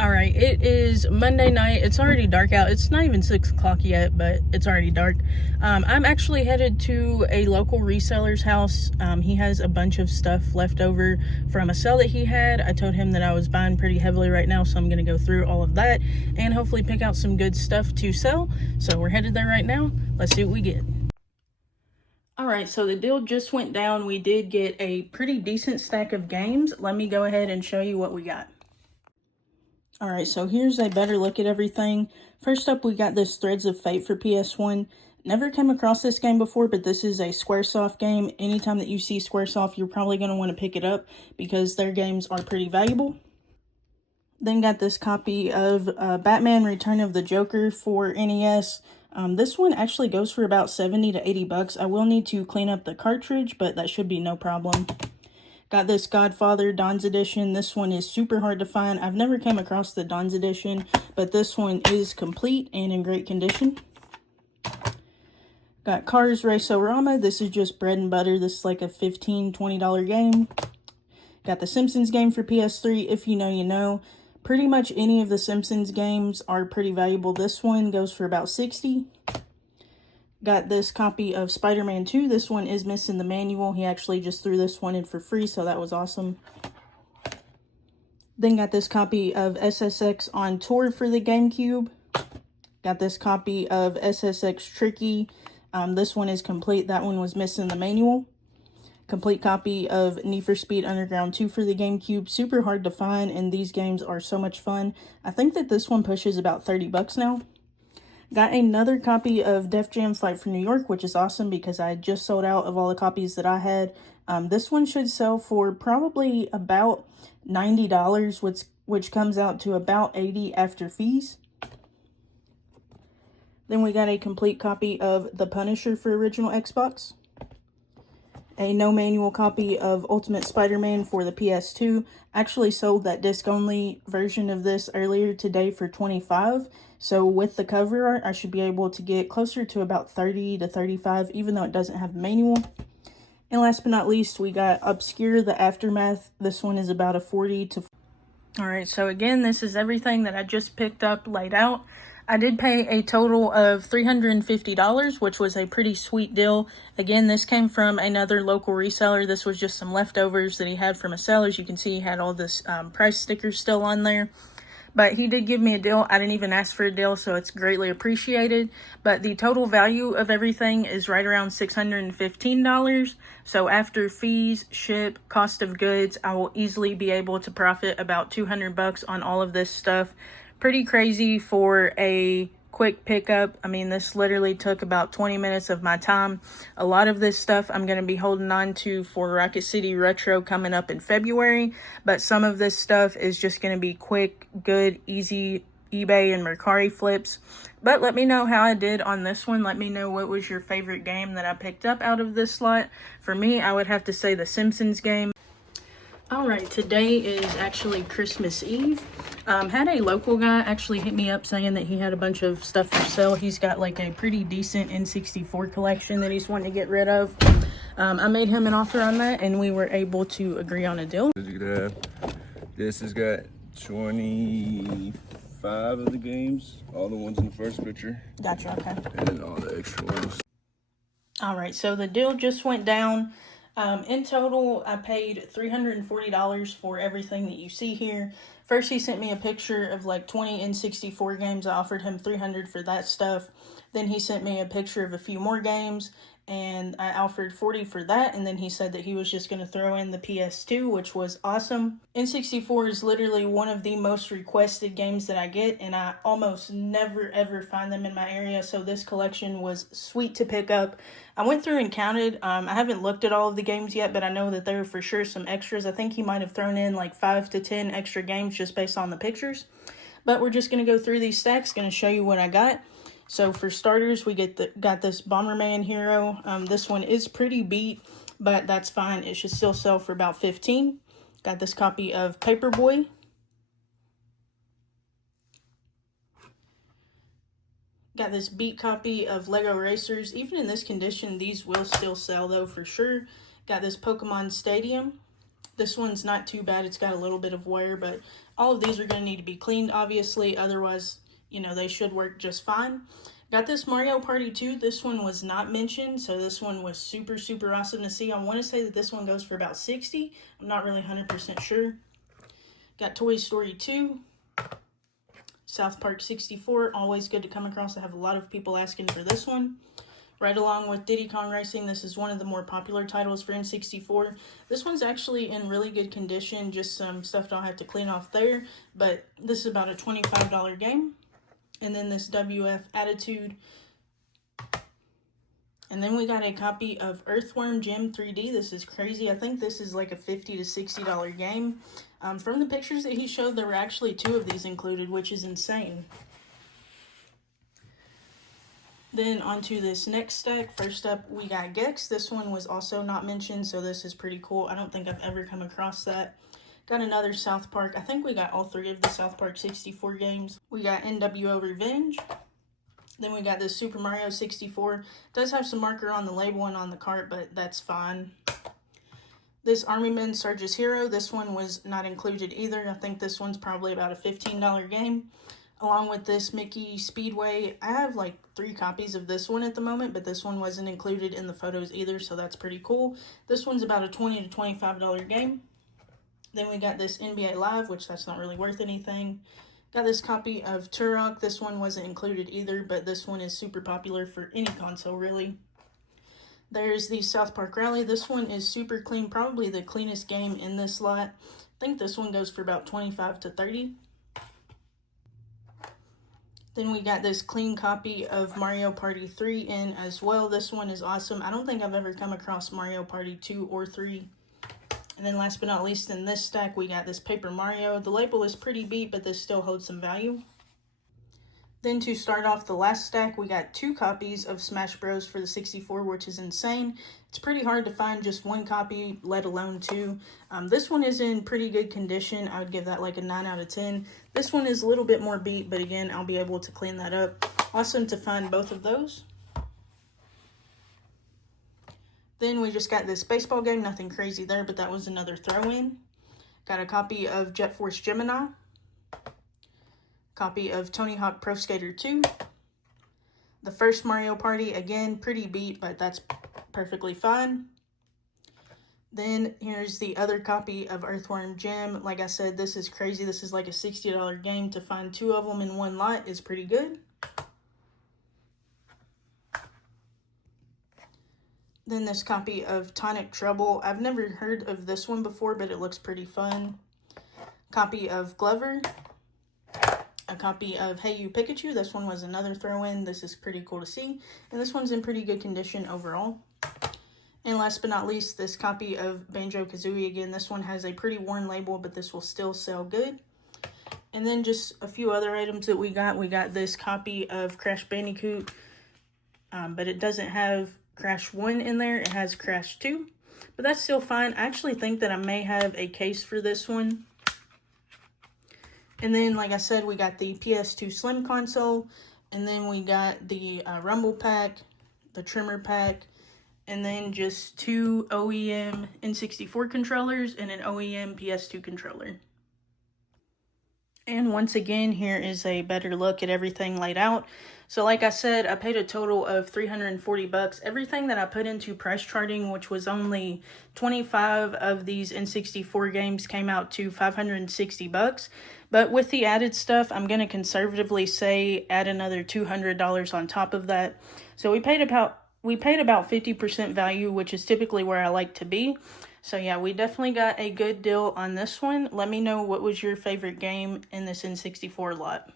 All right, it is Monday night. It's already dark out. It's not even 6 o'clock yet, but it's already dark. I'm actually headed to a local reseller's house. He has a bunch of stuff left over from a sale that he had. I told him that I was buying pretty heavily right now, so I'm going to go through all of that and hopefully pick out some good stuff to sell. So we're headed there right now. Let's see what we get. All right, so the deal just went down. We did get a pretty decent stack of games. Let me go ahead and show you what we got. All right, so here's a better look at everything. First up, we got this Threads of Fate for PS1. Never came across this game before, but this is a Squaresoft game. Anytime that you see Squaresoft, you're probably going to want to pick it up because their games are pretty valuable. Then got this copy of Batman Return of the Joker for NES. This one actually goes for about 70 to 80 bucks. I will need to clean up the cartridge, but that should be no problem. Got this Godfather Don's Edition. This one is super hard to find. I've never came across the Don's Edition, but this one is complete and in great condition. Got Cars Race-O-Rama. This is just bread and butter. This is like a $15, $20 game. Got the Simpsons game for PS3. If you know, you know. Pretty much any of the Simpsons games are pretty valuable. This one goes for about 60. Got this copy of Spider-Man 2. This one is missing the manual. He actually just threw this one in for free, so that was awesome. Then got this copy of SSX on Tour for the GameCube. Got this copy of SSX Tricky. This one is complete. That one was missing the manual. Complete copy of Need for Speed Underground 2 for the GameCube. Super hard to find, and these games are so much fun. I think that this one pushes about 30 bucks now. Got another copy of Def Jam Fight for New York, which is awesome because I just sold out of all the copies that I had. This one should sell for probably about $90, which comes out to about $80 after fees. Then we got a complete copy of The Punisher for original Xbox. A no manual copy of Ultimate Spider-Man for the PS2. Actually sold that disc-only version of this earlier today for $25. So with the cover art, I should be able to get closer to about $30 to $35, even though it doesn't have a manual. And last but not least, we got Obscure, The Aftermath. This one is about a 40 to... Alright, so again, this is everything that I just picked up laid out. I did pay a total of $350, which was a pretty sweet deal. Again, this came from another local reseller. This was just some leftovers that he had from a seller. As you can see, he had all this price stickers still on there. But he did give me a deal. I didn't even ask for a deal, so it's greatly appreciated. But the total value of everything is right around $615. So after fees, ship, cost of goods, I will easily be able to profit about 200 bucks on all of this stuff. Pretty crazy for a quick pickup. I mean, this literally took about 20 minutes of my time. A lot of this stuff I'm going to be holding on to for Rocket City Retro coming up in February, but some of this stuff is just going to be quick, good, easy eBay and Mercari flips. But let me know how I did on this one. Let me know what was your favorite game that I picked up out of this lot. For me, I would have to say the Simpsons game. Alright, today is actually Christmas Eve. Had a local guy actually hit me up saying that he had a bunch of stuff for sale. He's got like a pretty decent N64 collection that he's wanting to get rid of. I made him an offer on that and we were able to agree on a deal. This has got 25 of the games, all the ones in the first picture. Gotcha, okay. And then all the extra ones. Alright, so the deal just went down. In total, I paid $340 for everything that you see here. First, he sent me a picture of like 20 N64 games. I offered him $300 for that stuff. Then he sent me a picture of a few more games, and I offered $40 for that. And then he said that he was just going to throw in the PS2, which was awesome. N64 is literally one of the most requested games that I get, and I almost never ever find them in my area. So this collection was sweet to pick up. I went through and counted. I haven't looked at all of the games yet, but I know that there are for sure some extras. I think he might have thrown in like 5 to 10 extra games just based on the pictures. But we're just going to go through these stacks, going to show you what I got. So for starters, we got this Bomberman Hero. This one is pretty beat, but that's fine. It should still sell for about $15. Got this copy of Paperboy. Got this beat copy of Lego Racers. Even in this condition, these will still sell though for sure. Got this Pokemon Stadium. This one's not too bad. It's got a little bit of wear, but all of these are going to need to be cleaned, obviously. Otherwise, you know, they should work just fine. Got this Mario Party 2. This one was not mentioned, so this one was super, super awesome to see. I want to say that this one goes for about $60. I'm not really 100% sure. Got Toy Story 2. South Park 64. Always good to come across. I have a lot of people asking for this one. Right along with Diddy Kong Racing, this is one of the more popular titles for N64. This one's actually in really good condition, just some stuff I'll have to clean off there, but this is about a $25 game. And then this WF Attitude. And then we got a copy of Earthworm Jim 3D. This is crazy. I think this is like a $50 to $60 game. From the pictures that he showed, there were actually 2 of these included, which is insane. Then onto this next stack. First up, we got Gex. This one was also not mentioned, so this is pretty cool. I don't think I've ever come across that. Got another South Park. I think we got all 3 of the South Park 64 games. We got NWO Revenge. Then we got this Super Mario 64. It does have some marker on the label and on the cart, but that's fine. This Army Men Sarge's Hero. This one was not included either. I think this one's probably about a $15 game. Along with this Mickey Speedway. I have like 3 copies of this one at the moment, but this one wasn't included in the photos either, so that's pretty cool. This one's about a $20 to $25 game. Then we got this NBA Live, which that's not really worth anything. Got this copy of Turok. This one wasn't included either, but this one is super popular for any console, really. There's the South Park Rally. This one is super clean, probably the cleanest game in this lot. I think this one goes for about $25 to $30. Then we got this clean copy of Mario Party 3 in as well. This one is awesome. I don't think I've ever come across Mario Party 2 or 3. And then last but not least, in this stack, we got this Paper Mario. The label is pretty beat, but this still holds some value. Then to start off the last stack, we got 2 copies of Smash Bros. For the 64, which is insane. It's pretty hard to find just 1 copy, let alone 2. This one is in pretty good condition. I would give that like a 9 out of 10. This one is a little bit more beat, but again, I'll be able to clean that up. Awesome to find both of those. Then we just got this baseball game, nothing crazy there, but that was another throw-in. Got a copy of Jet Force Gemini. Copy of Tony Hawk Pro Skater 2. The first Mario Party, again, pretty beat, but that's perfectly fine. Then here's the other copy of Earthworm Jim. Like I said, this is crazy. This is like a $60 game. To find 2 of them in one lot is pretty good. Then this copy of Tonic Trouble. I've never heard of this one before, but it looks pretty fun. Copy of Glover. A copy of Hey You Pikachu. This one was another throw-in. This is pretty cool to see. And this one's in pretty good condition overall. And last but not least, this copy of Banjo-Kazooie. Again, this one has a pretty worn label, but this will still sell good. And then just a few other items that we got. We got this copy of Crash Bandicoot, but it doesn't have Crash 1 in there. It has Crash 2, but that's still fine. I actually think that I may have a case for this one. And then, like I said, we got the PS2 Slim console, and then we got the Rumble pack, the Trimmer pack, and then just 2 OEM N64 controllers and an OEM PS2 controller. And once again, here is a better look at everything laid out. So like I said, I paid a total of $340. Everything that I put into price charting, which was only 25 of these N64 games, came out to $560. But with the added stuff, I'm going to conservatively say add another $200 on top of that. So we paid about 50% value, which is typically where I like to be. So yeah, we definitely got a good deal on this one. Let me know what was your favorite game in this N64 lot.